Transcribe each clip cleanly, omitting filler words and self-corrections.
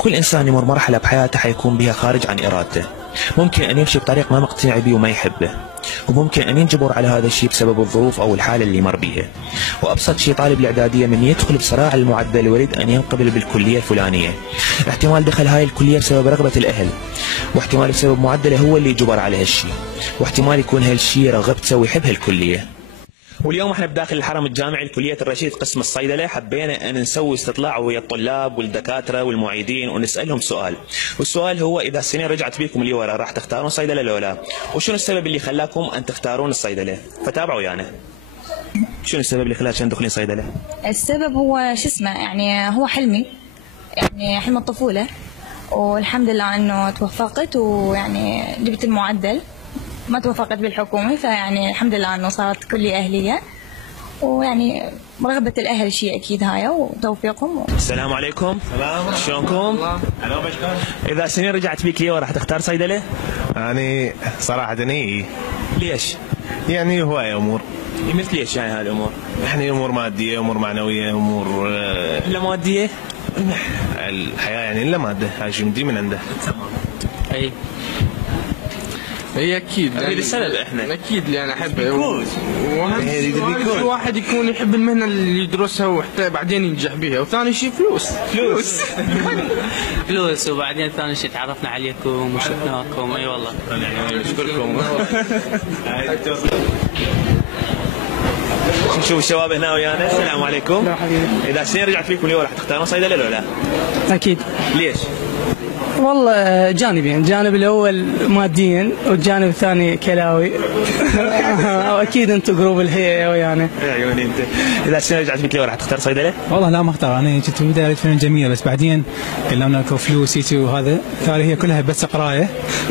كل إنسان يمر مرحلة بحياته حيكون بها خارج عن إرادته. ممكن أن يمشي بطريق ما مقتنع به وما يحبه، وممكن أن ينجبر على هذا الشيء بسبب الظروف أو الحالة اللي يمر بها. وأبسط شيء طالب الإعدادية من يدخل بصراع المعدل ويريد أن ينقبل بالكلية الفلانية، احتمال دخل هاي الكلية بسبب رغبة الأهل، واحتمال بسبب معدله هو اللي يجبر على هالشيء، واحتمال يكون هالشيء رغبته ويحب هالكلية. واليوم احنا بداخل الحرم الجامعي لكلية الرشيد قسم الصيدلة، حبينا ان نسوي استطلاع ويا الطلاب والدكاترة والمعيدين ونسألهم سؤال، والسؤال هو اذا السنين رجعت بيكم اللي ورا راح تختارون صيدلة لو لا؟ وشنو السبب اللي خلاكم ان تختارون الصيدلة؟ فتابعوا ويانا. شنو السبب اللي خلاك تدخلين صيدلة؟ السبب هو شو اسمه، يعني هو حلمي، يعني حلم الطفولة، والحمد لله انه توفقت ويعني جبت المعدل، ما توفقت بالحكومي، فيعني الحمد لله انه صارت كلية أهلية، ويعني رغبة الأهل شيء أكيد هاي وتوفيقهم. السلام عليكم. السلام. شلونكم؟ إذا سنين رجعت بيك ليه راح تختار صيدلة؟ يعني صراحة إيه. ليش؟ يعني هواية أمور. مثل ليش يعني هاي الأمور؟ يعني أمور مادية، أمور معنوية، أمور إلا مادية؟ الحياة يعني إلا مادة، هاي شيء من عنده. تمام. أي. هي اكيد يعني السبب احنا اكيد اللي انا احبه واهم واحد يكون يحب المهنه اللي يدرسها وحتى بعدين ينجح بها، وثاني شيء فلوس فلوس، وبعدين ثاني شيء تعرفنا عليكم وشفناكم. اي والله نشكركم. نشوف الشباب هنا ويانا. السلام عليكم. اذا سنين رجعت فيكم اليوم راح تختارون صيدله ولا لا؟ اكيد. ليش؟ والله جانبين، الجانب الاول ماديا والجانب الثاني كلاوي. واكيد انتم جروب الهيئه ويانا. يا عيوني انت. اذا سنين رجعت فيك اليوم راح تختار صيدله؟ والله لا ما اختار، انا جيت في البدايه فنون جميله، بس بعدين قلنا لنا فلوس وهذا، ثاني هي كلها بس قرايه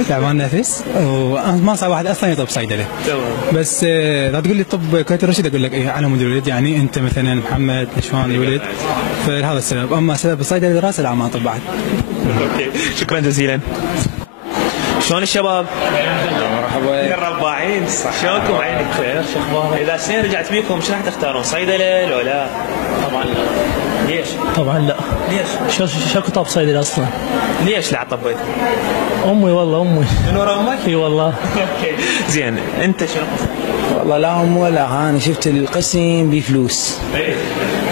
تعبان نفس، وما صار واحد اصلا يطب صيدله. تمام. بس لا تقول لي طب كليه الرشيد اقول لك ايه على مود الولد، يعني انت مثلا محمد نشوان الولد، فهذا السبب. اما سبب الصيدله دراسه لا ما اطب بعد. اوكي شكرا جزيلا. شلون الشباب؟ مرحبا يا الرباعين، شلونكم؟ عينك خير، شو اخبارك؟ اذا سنين رجعت بيكم شو راح تختارون؟ صيدله لو لا؟ طبعا لا. ليش؟ طبعا لا. ليش؟ شو كتاب صيدله اصلا؟ ليش لا طبيت؟ امي والله امي. من ورا امك؟ اي والله. اوكي زين، انت شنو؟ والله لا ام ولا انا شفت القسم بفلوس. ايه.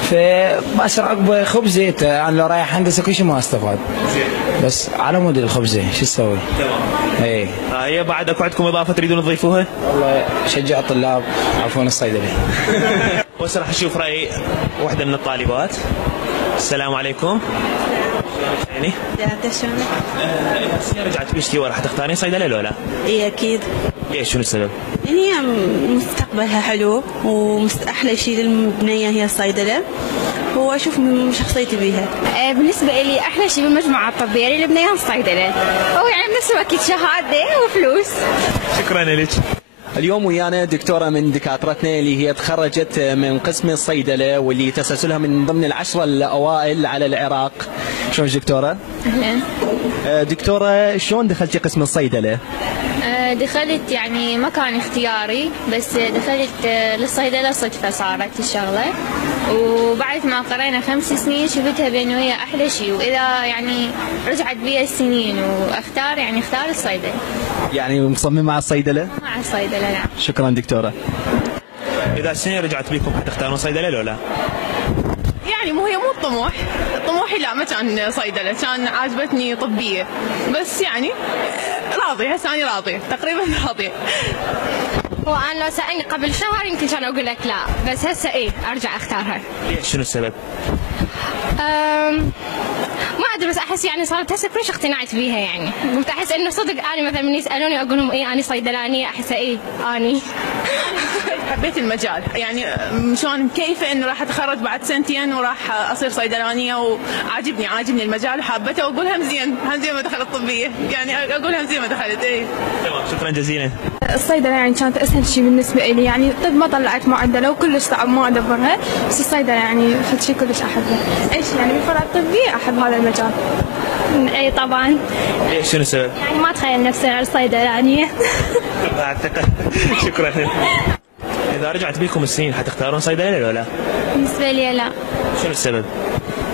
فبس عقبه خبزه، انا لو رايح هندسه كل شيء ما استفاد. زين. بس على مود الخبزه شو تسوي؟ تمام. ايه. هي بعد اكو عندكم اضافه تريدون تضيفوها؟ والله شجع الطلاب يعرفون الصيدله. وهسه راح اشوف راي واحده من الطالبات. السلام عليكم. يعني؟ لا شلونك؟ اذا سنين رجعت بيشتي راح تختارين صيدله لو لا؟ اي اكيد. ليش شنو السبب؟ يعني هي مستقبلها حلو واحلى شيء للبنيه هي الصيدله، واشوف شخصيتي بيها. بالنسبه لي احلى شيء بالمجموعه الطبيه اللي بنيها الصيدله، هو يعني بنفس الوقت شهاده وفلوس. شكرا لك. اليوم ويانا دكتورة من دكاترتنا اللي هي تخرجت من قسم الصيدلة واللي تسلسلها من ضمن العشرة الأوائل على العراق. شلون دكتورة؟ أهلا. دكتورة شلون دخلتي قسم الصيدلة؟ دخلت يعني ما كان اختياري، بس دخلت للصيدلة صدفة صارت الشغلة، وبعد ما قرينا 5 سنين شفتها بأنه هي أحلى شيء، وإذا يعني رجعت بي السنين وأختار يعني اختار الصيدلة. يعني مصممة على الصيدلة؟ مع الصيدلة نعم. شكرا دكتورة. إذا السنين رجعت بيكم حتختارون صيدلة لو لا؟ يعني هي مو الطموح، طموحي لا ما كان صيدلة، كان عاجبتني طبية، بس يعني راضية، هسه أنا راضية تقريبا راضية. هو أنا لو سألني قبل شهر يمكن كان أقول لك لا، بس هسه إيه أرجع أختارها. ليش شنو السبب؟ ما ادري، بس احس يعني صارت هسه كلش اقتنعت بيها، يعني قمت احس انه صدق انا مثلا من يسالوني اقول لهم ايه انا صيدلانيه، احس ايه اني. حبيت المجال، يعني شلون مكيفه انه راح اتخرج بعد 2 سنين وراح اصير صيدلانيه، عاجبني المجال وحابته، واقول هم زين ما دخلت طبيه، يعني اقول هم زين ما دخلت. ايه تمام شكرا جزيلا. الصيدله يعني كانت اسهل شيء بالنسبه لي، يعني الطب ما طلعت معدله وكلش صعب ما ادبرها، بس الصيدله يعني شيء كلش احبه. اي شيء يعني بالفرع الطبي احب هذا المجال. اي طبعا. ليش شنو السبب؟ يعني ما اتخيل نفسي على الصيدلانيه. اعتقد. شكرا. إذا رجعت بيكم السنين حتختارون صيدلة ولا لا؟ بالنسبة لي لا. شنو السبب؟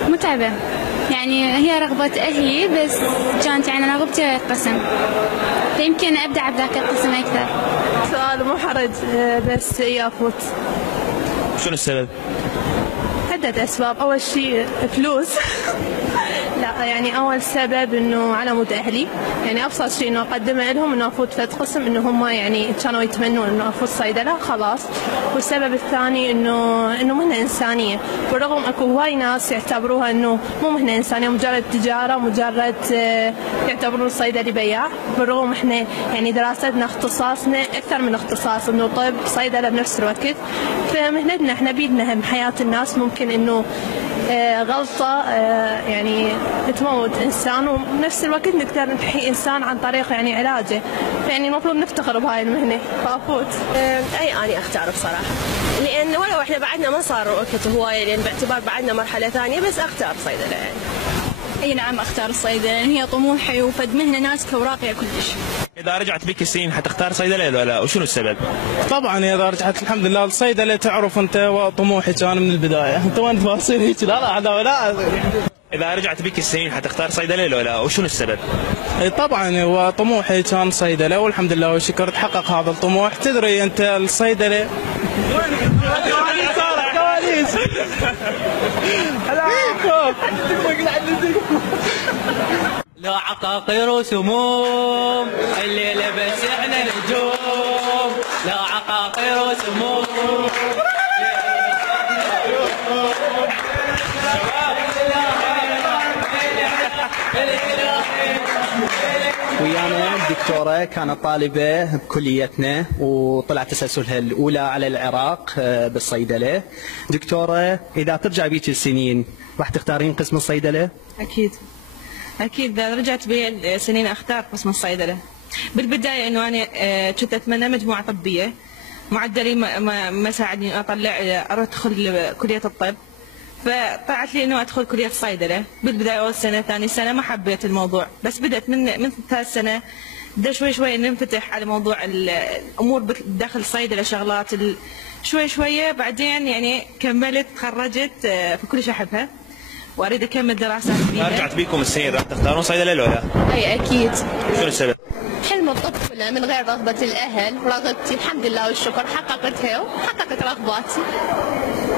متعبة، يعني يعني هي رغبة أهلي، بس كانت يعني رغبتي القسم، فيمكن أبدع بذاك القسم أكثر. سؤال محرج بس يافوت. شنو السبب؟ عدة أسباب. أول شيء فلوس. لا يعني أول سبب إنه على مود أهلي، يعني أبسط شيء إنه أقدمه لهم إنه أفوت فد قسم إنه هم يعني كانوا يتمنون إنه أفوت صيدلة خلاص. والسبب الثاني إنه مهنة إنسانية، بالرغم أكو هواي ناس يعتبروها إنه مو مهنة إنسانية، مجرد تجارة، مجرد يعتبرون الصيدلي بياع، بالرغم إحنا يعني دراستنا اختصاصنا أكثر من اختصاص إنه طب صيدلة بنفس الوقت. فمهنتنا إحنا بيدنا هم حياة الناس، ممكن إنه غلطة يعني تموت إنسان، وبنفس الوقت نقدر نحيي إنسان عن طريق يعني علاجه، فيعني المفروض نفتخر بهاي المهنة. فأفوت. أي أنا أختار بصراحة، لأن ولو إحنا بعدنا ما صار وقت هواية، لأن باعتبار بعدنا مرحلة ثانية، بس أختار صيدلة يعني. اي نعم اختار الصيدله، لان هي طموحي وفد مهنه ناسكه وراقيه كلش. اذا رجعت بك السنين حتختار صيدله ولا لا، وشنو السبب؟ طبعا اذا رجعت الحمد لله الصيدله، تعرف انت طموحي كان من البدايه، انت وين تفاصيل هيك؟ لا لا. اذا رجعت بك السنين حتختار صيدله ولا لا، وشنو السبب؟ اي طبعا هو طموحي كان صيدله، والحمد لله والشكر تحقق هذا الطموح. تدري انت الصيدله كواليس. لا عقاقير وسموم الليلة بس احنا نجوم، لا عقاقير وسموم. ويانا الدكتورة كانت طالبة بكليتنا وطلعت تسلسلها الأولى على العراق بالصيدلة. دكتورة إذا ترجع بيك السنين راح تختارين قسم الصيدلة؟ أكيد إذا رجعت بي السنين أختار قسم الصيدلة. بالبداية إنه أنا كنت أتمنى مجموعة طبية، معدلي ما ساعدني أطلع أدخل كلية الطب، فطلعت لي إنه أدخل كلية الصيدلة. بالبداية أول سنة ثاني سنة ما حبيت الموضوع، بس بدأت من ثالث سنة بدأ شوي ننفتح على موضوع الأمور داخل الصيدلة، شغلات شوية. بعدين يعني كملت تخرجت، فكلش أحبها واريد اكمل دراسات فيها. رجعت بيكم السنين راح تختارون صيدله ولا لا؟ اي اكيد. شنو السبب؟ حلم الطفولة من غير رغبة الأهل، رغبتي الحمد لله والشكر حققتها وحققت رغباتي.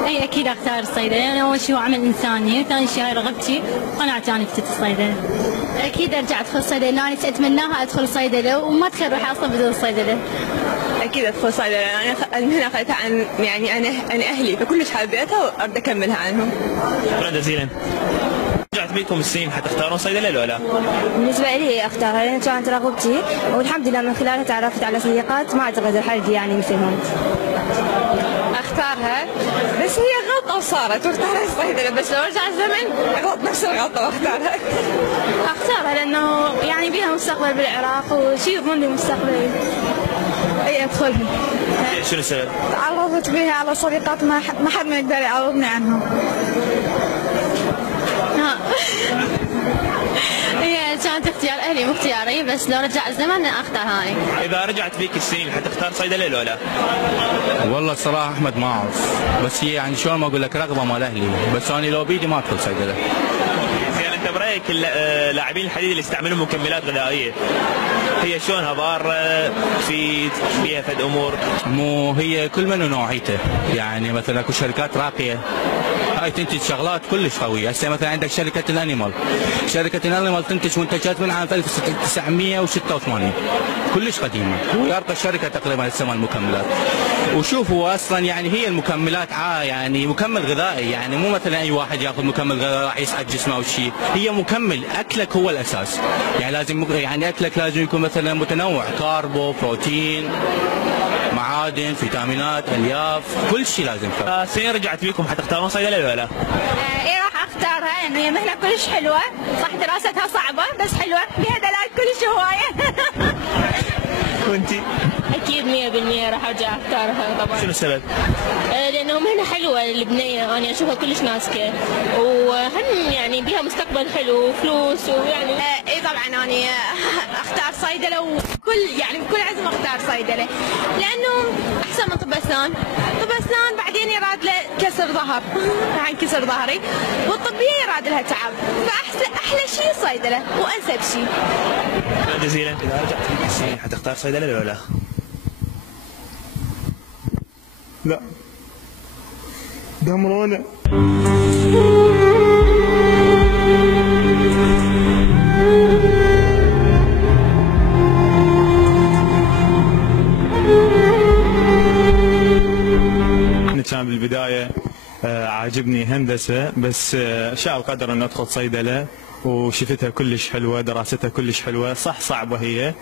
اي اكيد اختار الصيدلة، لأن أول شيء هو عمل إنساني، ثاني شيء هاي رغبتي وقناعتي أنا فتت الصيدلة. أكيد أرجع أدخل الصيدلة، لأن أنا أتمناها أدخل الصيدلة وما أتخيل روحي أصلا بدون الصيدلة. أكيد أدخل صيدلة، أنا المهنة أخذتها عن يعني أنا أهلي، فكلش حبيتها وأريد أكملها عنهم. شكرا جزيلا. رجعت بيكم السنين حتختارون صيدله ولا لا؟ بالنسبه لي اختارها، لان كانت رغبتي، والحمد لله من خلالها تعرفت على صديقات ما اعتقد الحد يعني مثلهم. اختارها، بس هي غلطه وصارت واختارها الصيدله، بس لو رجع الزمن اغلط نفس الغلطه واختارها. اختارها لانه يعني بيها مستقبل بالعراق وشيء يضمن لي مستقبلي. اي ادخلها. شنو السبب؟ تعرفت بها على صديقات ما حد ما يقدر يعوضني عنهم. هي كانت اختيار اهلي مو اختياري، بس لو رجع الزمن اختار هاي. اذا رجعت بيك السنين حتختار صيدله ولا لا؟ والله الصراحه احمد ما اعرف، بس هي يعني شلون ما اقول لك رغبه مال اهلي، بس انا لو بيدي ما ادخل صيدله. زين انت برايك اللاعبين الحديد اللي يستعملون مكملات غذائيه هي شلونها ضاره فيها فد امور؟ مو هي كل من ونوعيته، يعني مثلا اكو شركات راقيه هاي تنتج شغلات كلش قويه. هسه مثلا عندك شركه الانيمال، تنتج منتجات من عام 1986 كلش قديمه، ويرقى الشركه تقريبا هسه مال المكملات. وشوفوا اصلا يعني هي المكملات يعني مكمل غذائي، يعني مو مثلا اي واحد ياخذ مكمل غذائي راح يسعد جسمه او شيء، هي مكمل اكلك هو الاساس، يعني لازم يعني اكلك لازم يكون مثلا متنوع، كاربو، بروتين، معادن، فيتامينات، الياف، كل شيء لازم. سنين رجعت بيكم حتختارون صيدله ولا لا؟ ايه راح اختارها، لانه هي مهنه كلش حلوه، صح دراستها صعبه بس حلوه، فيها دلال كلش هوايه. وانتي؟ اكيد 100% راح ارجع اختارها طبعا. شنو السبب؟ لانه مهنه حلوه البنيه، انا اشوفها كلش ناسكه، وهم يعني بيها مستقبل حلو وفلوس ويعني اي طبعا انا اختار صيدله، وكل يعني بكل عزم اختار صيدله لانه احسن من طب اسنان. طب اسنان بعدين يراد له كسر ظهر راح انكسر ظهري، والطبيه يراد لها تعب، فاحسن احلى شيء صيدله وانسب شيء. شكرا جزيلا. اذا رجعت بيك السنين حتختار صيدله ولا لا؟ لا دمرونا. كان بالبداية عاجبني هندسة، بس شاء القدر أن أدخل صيدلة وشفتها كلش حلوة، دراستها كلش حلوة، صح صعبة هي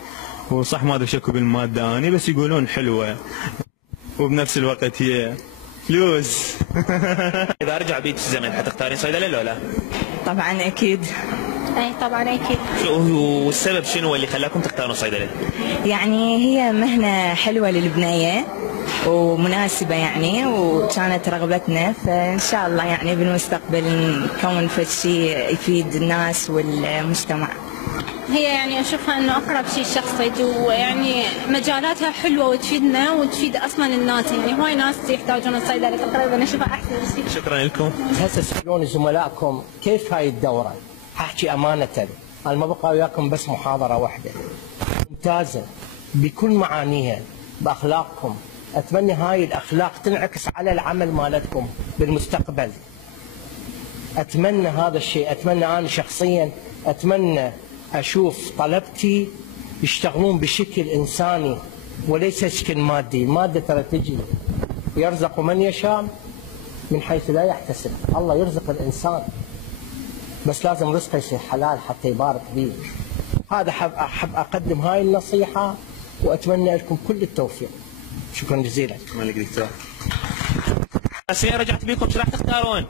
وصح ما ذو شكو بالمادة أني، بس يقولون حلوة وبنفس الوقت هي فلوس. إذا رجع بيك الزمن حتختارين صيدلة ولا لا؟ طبعا أكيد. اي طبعا اكيد. والسبب شنو اللي خلاكم تختارون صيدلة؟ يعني هي مهنة حلوة للبنية ومناسبة يعني، وكانت رغبتنا، فإن شاء الله يعني بالمستقبل نكون في شيء يفيد الناس والمجتمع. هي يعني اشوفها انه اقرب شيء شخصي، ويعني مجالاتها حلوه وتفيدنا وتفيد اصلا الناس، يعني هواي ناس يحتاجون الصيدله تقريبا، اشوفها احسن شيء. شكرا لكم. هسه تسالون زملائكم كيف هاي الدوره؟ احكي امانه انا ما بقى وياكم بس محاضره واحده ممتازه بكل معانيها باخلاقكم. اتمنى هاي الاخلاق تنعكس على العمل مالتكم بالمستقبل. اتمنى هذا الشيء، اتمنى انا شخصيا اتمنى اشوف طلبتي يشتغلون بشكل انساني وليس شكل مادي. الماده ترى تجي يرزق من يشاء من حيث لا يحتسب، الله يرزق الانسان بس لازم رزقه يصير حلال حتى يبارك به. هذا احب اقدم هاي النصيحه واتمنى لكم كل التوفيق. شكرا جزيلا. مالك دكتور. السنين رجعت بيكم شو راح تختارون؟